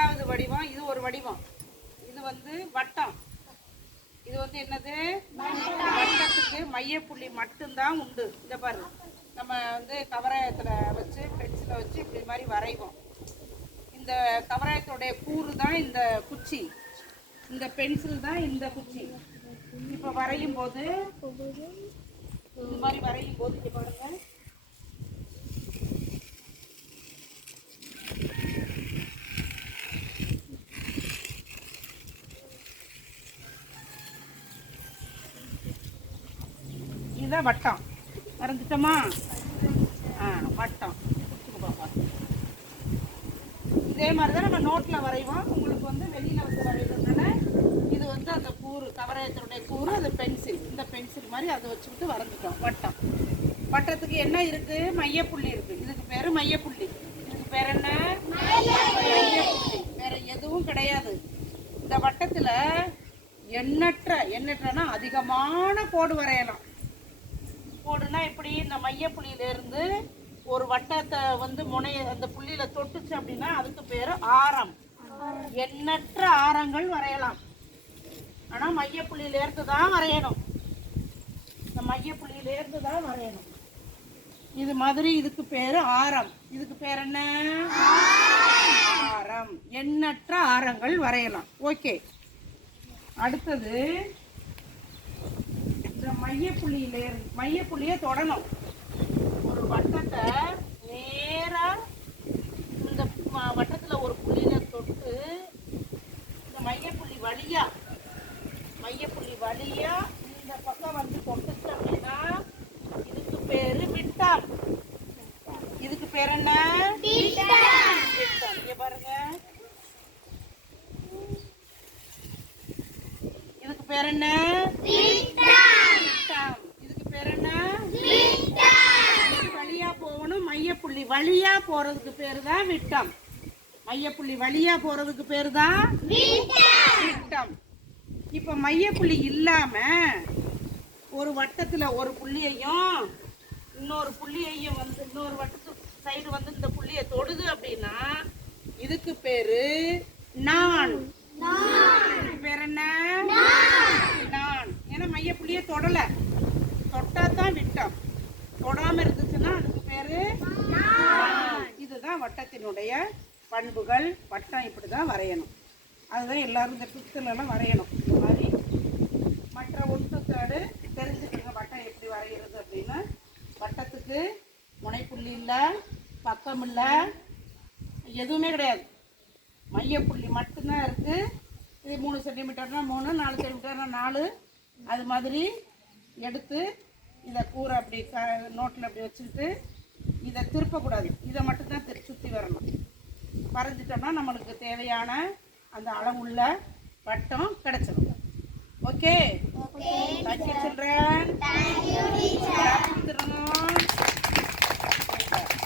ரெண்டாவது வடிவம், இது ஒரு வடிவம். இது வந்து வட்டம். இது வந்து என்னது? வட்டத்துக்கு மையப்புள்ளி மட்டும்தான் உண்டு. இந்த பாரு, நம்ம வந்து கவராயத்தில் வச்சு பென்சிலை வச்சு இப்படி மாதிரி வரைவோம். இந்த கவராயத்தோடைய கூறு தான் இந்த குச்சி, இந்த பென்சில் தான் இந்த குச்சி. இப்போ வரையும் போது இந்த மாதிரி வரையும் போது இங்கே பாருங்க, இதுதான் வட்டம். வரைஞ்சிட்டோமா? வட்டம். இதே மாதிரி தான் நம்ம நோட்டில் வரைவோம். உங்களுக்கு வந்து வெளியில் வந்து வரைகிறதுனால இது வந்து அந்த கூறு, கவராயத்தினுடைய கூறு, அது பென்சில். இந்த பென்சில் மாதிரி அதை வச்சுக்கிட்டு வரைஞ்சிட்டோம் வட்டம். வட்டத்துக்கு என்ன இருக்குது? மையப்புள்ளி இருக்குது. இதுக்கு பேர் மையப்புள்ளி. இதுக்கு பேர் என்ன? மையப்புள்ளி. வேற எதுவும் கிடையாது. இந்த வட்டத்தில் எண்ணற்றனா அதிகமான கோடு வரையலாம். கோடுனா எப்படி? இந்த மையப்புள்ளியிலேருந்து ஒரு வட்டத்தை வந்து அந்த புள்ளியில தொட்டுச்சு அப்படின்னா அதுக்கு பேரு ஆரம். எண்ணற்ற ஆரங்கள் வரையலாம். ஆனா மையப்புள்ளியிலேருந்து தான் வரையணும். இந்த மையப்புள்ளியிலேருந்து தான் வரையணும். இது மாதிரி இதுக்கு பேரு ஆரம். இதுக்கு பேர் என்ன? ஆரம். எண்ணற்ற ஆரங்கள் வரையலாம். ஓகே. அடுத்தது இந்த மையப்புள்ளியை தொடணும். ஒரு வட்டத்தை நேரா இந்த வட்டத்துல ஒரு புள்ளியில தொட்டு இந்த மையப்புள்ளி வழியா இந்த பக்கம் வந்து தொட்டுச்சு அப்படின்னா இதுக்கு பேரு விட்டம். இதுக்கு பேர் என்ன? விட்டம். இங்க பாருங்க, இதுக்கு பேர் என்ன? மையப்புள்ளி வழியா போறதுக்கு பேரு தான் விட்டம். மையப்புள்ளி வழியா போறதுக்கு பேரு தான் விட்டம். இப்ப மையப்புள்ளி இல்லாம ஒரு வட்டத்துல ஒரு புள்ளியையும் இன்னொரு புள்ளியையும் வந்து இன்னொரு வட்டத்து சைடு வந்து இந்த புள்ளியை தொடுது அப்படின்னா இதுக்கு பேரு நான். பேர் என்ன? நான். ஏன்னா மையப்புள்ளியை தொடல, தொட்டா தான் விட்டம். தொடாம இருந்துச்சுன்னா அதுக்கு பேரு. இதுதான் வட்டத்தினுடைய பண்புகள். வட்டம் இப்படிதான் வரையணும். அதுதான் எல்லாரும் இந்த பிக்சர்லாம் வரையணும். இந்த மாதிரி மற்ற ஒன்றுக்காடு தெரிஞ்சுக்கணும் வட்டம் எப்படி வரைகிறது அப்படின்னா. வட்டத்துக்கு முனைப்புள்ளி இல்லை, பக்கம் இல்லை, எதுவுமே கிடையாது. மையப்புள்ளி மட்டும்தான் இருக்கு. இது 3 சென்டிமீட்டர்னா 3, 4 சென்டிமீட்டர்னா 4. அது மாதிரி எடுத்து இதை கூரை அப்படி நோட்டில் அப்படி வச்சுக்கிட்டு இதை திருப்பக்கூடாது. இதை மட்டும்தான் சுற்றி வரணும். வரைஞ்சிட்டோம்னா நம்மளுக்கு தேவையான அந்த அளவுள்ள வட்டம் கிடச்சிடும். ஓகே.